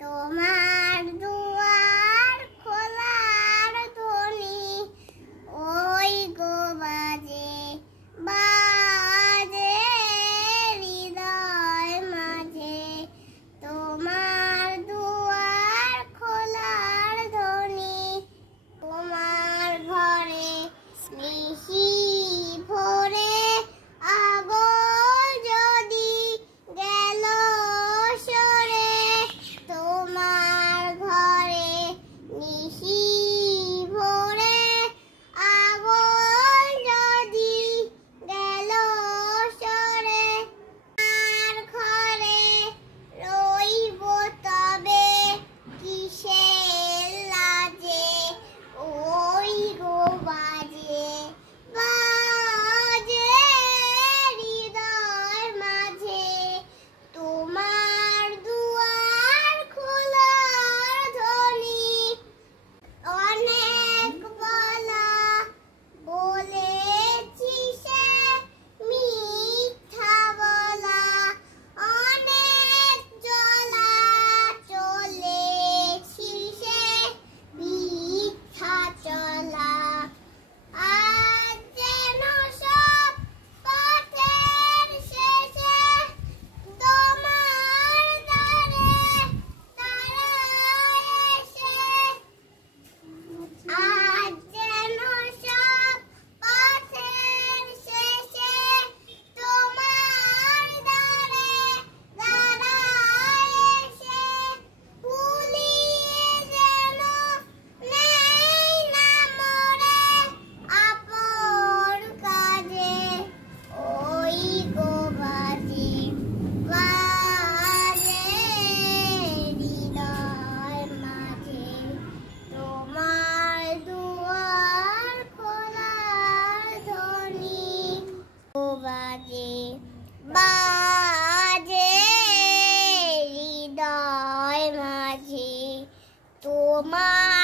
তোমার দুয়ার খোলার ধ্বনি ওই গো বাজে বাজে হৃদয় মাঝে। তোমার দুয়ার খোলার ধ্বনি তোমার ঘরে মিশি ভরে আগল যদি গেল সরে। তোমার ঘরে মিশি ভরে আগল যদি গেল সরে। আর ঘরে রইব তবে কিসের লাজে ওই গো বাজে বাজে হৃদয় মাঝে। তোমার দুয়ার খোলার ধ্বনি অনেক বলা বলেছি সে মিথ্যা বলা অনেক চলা চলেছি সে মিথ্যা চলা। আজ যেন সব পথের শেষে তোমার দ্বারে তারা এসে। আজ যেন সব পথের শেষে তোমার দ্বারে তারা এসে। ভুলিয়ে যেন নেই না মোরে আপন কাজে ওই গো বাজে বাজে হৃদয় মাঝে। তোমার দুয়ার খোলার ধ্বনি ও বাজে বাজে হৃদয় মাঝে। তোমার